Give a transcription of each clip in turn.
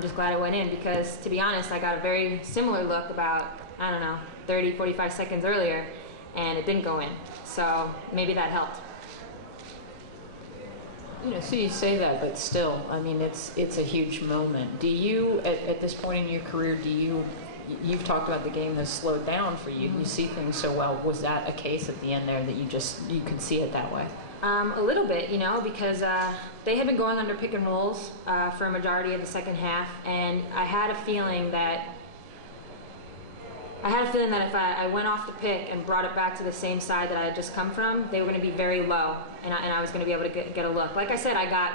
I'm just glad it went in because, to be honest, I got a very similar look about, I don't know, 30, 45 seconds earlier, and it didn't go in. So maybe that helped. You know, so you say that, but still, I mean, it's a huge moment. Do you, at this point in your career, you've talked about the game has slowed down for you. You see things so well. Was that a case at the end there that you could see it that way? A little bit, you know, because they had been going under pick and rolls for a majority of the second half, and I had a feeling that if I went off the pick and brought it back to the same side that I had just come from, they were going to be very low, and I was going to be able to get a look. Like I said, I got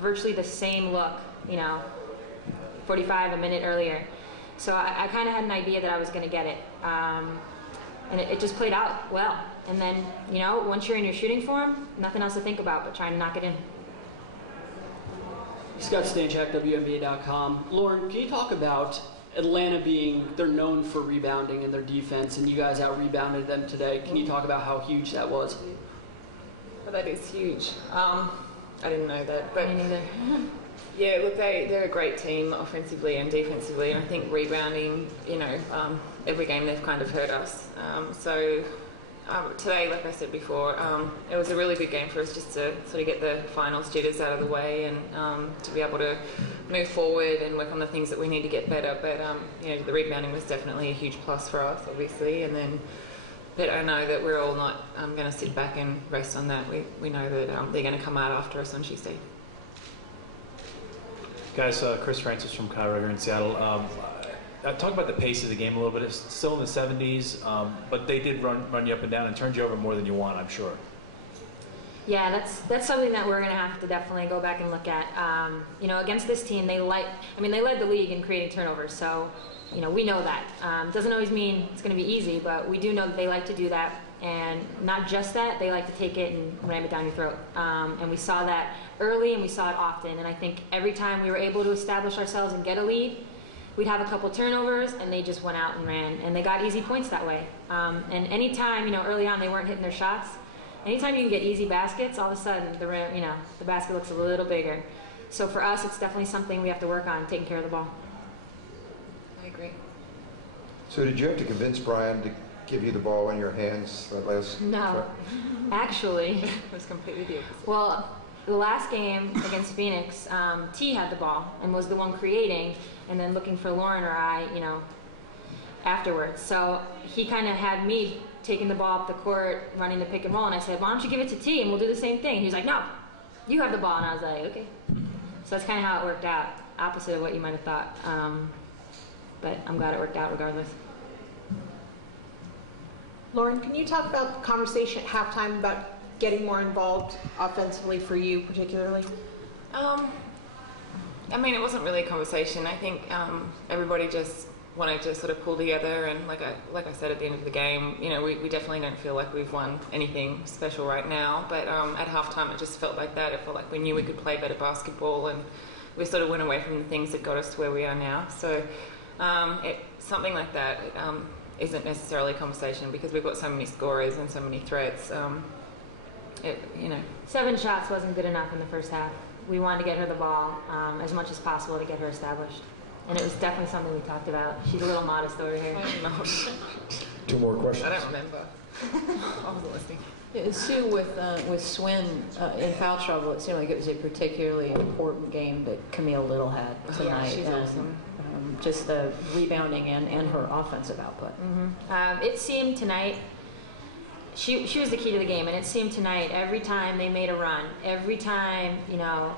virtually the same look, you know, 45 a minute earlier. So I kind of had an idea that I was going to get it, and it just played out well. And then, you know, once you're in your shooting form, nothing else to think about but trying to knock it in. Scott Stanchak, WNBA.com. Lauren, can you talk about Atlanta they're known for rebounding and their defense, and you guys out-rebounded them today. Can you talk about how huge that was? Well, that is huge. I didn't know that. But Me neither. yeah, look, they're a great team offensively and defensively, and I think rebounding, you know, every game they've kind of hurt us. Today, like I said before, it was a really good game for us just to sort of get the finals jitters out of the way and to be able to move forward and work on the things that we need to get better. But you know, the rebounding was definitely a huge plus for us, obviously. But I know that we're all not going to sit back and rest on that. We know that they're going to come out after us on Tuesday. Guys, Chris Francis from Cairo here in Seattle. Talk about the pace of the game a little bit. It's still in the 70s, but they did run you up and down and turned you over more than you want, I'm sure. Yeah, that's something that we're going to have to definitely go back and look at. You know, against this team, they led the league in creating turnovers, so you know we know that. Doesn't always mean it's going to be easy, but we do know that they like to do that, and not just that, they like to take it and ram it down your throat. And we saw that early, and we saw it often. And I think every time we were able to establish ourselves and get a lead, we'd have a couple turnovers, and they just went out and ran, and they got easy points that way. And anytime, you know, early on they weren't hitting their shots. Anytime you can get easy baskets, all of a sudden the basket looks a little bigger. So for us, it's definitely something we have to work on, taking care of the ball. I agree. So did you have to convince Brian to give you the ball in your hands that last? No, actually, It was completely the opposite. well, the last game against Phoenix, T had the ball and was the one creating, and then looking for Lauren or I, you know, afterwards. So he kind of had me taking the ball up the court, running the pick and roll, and I said, why don't you give it to T and we'll do the same thing? And he was like, no, you have the ball. And I was like, okay. So that's kind of how it worked out, opposite of what you might have thought. But I'm glad it worked out regardless. Lauren, can you talk about the conversation at halftime about getting more involved offensively for you particularly? I mean, it wasn't really a conversation. I think everybody just wanted to sort of pull together, and like I said at the end of the game, you know, we definitely don't feel like we've won anything special right now, but at halftime it just felt like that. It felt like we knew we could play better basketball, and we sort of went away from the things that got us to where we are now. So something like that isn't necessarily a conversation because we've got so many scorers and so many threats. You know, 7 shots wasn't good enough in the first half. We wanted to get her the ball as much as possible to get her established. And it was definitely something we talked about. She's a little modest over here. I don't know. 2 more questions. I don't remember. I wasn't listening. Yeah, Sue, with Swin in foul trouble, it seemed like it was a particularly important game that Camille Little had tonight. She's awesome. Just the rebounding and her offensive output. Mm-hmm. It seemed tonight, she was the key to the game, and it seemed tonight every time they made a run, every time, you know,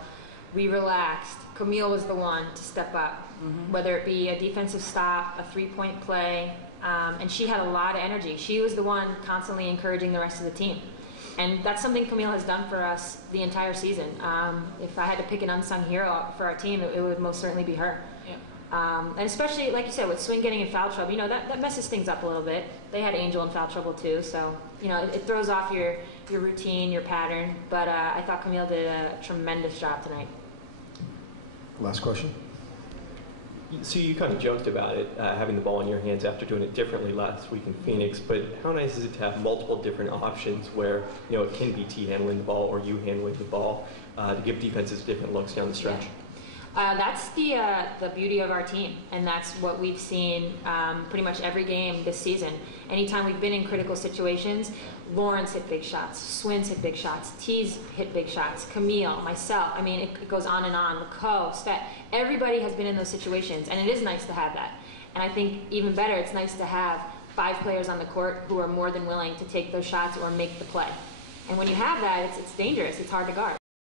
we relaxed, Camille was the one to step up, whether it be a defensive stop, a 3-point play, and she had a lot of energy. She was the one constantly encouraging the rest of the team. And that's something Camille has done for us the entire season. If I had to pick an unsung hero for our team, it would most certainly be her. Yeah. And especially, like you said, with Swin getting in foul trouble, you know, that messes things up a little bit. They had Angel in foul trouble too, so, you know, it throws off your routine, your pattern. But I thought Camille did a tremendous job tonight. Last question. So you kind of joked about it, having the ball in your hands after doing it differently last week in Phoenix, but how nice is it to have multiple different options where, you know, it can be T handling the ball or you handling the ball to give defenses different looks down the stretch? That's the beauty of our team, and that's what we've seen pretty much every game this season. Anytime we've been in critical situations, Lawrence hit big shots, Swins hit big shots, T's hit big shots, Camille, myself. I mean, it goes on and on. Leco, Svet, everybody has been in those situations, and it is nice to have that. And I think even better, it's nice to have 5 players on the court who are more than willing to take those shots or make the play. And when you have that, it's dangerous. It's hard to guard.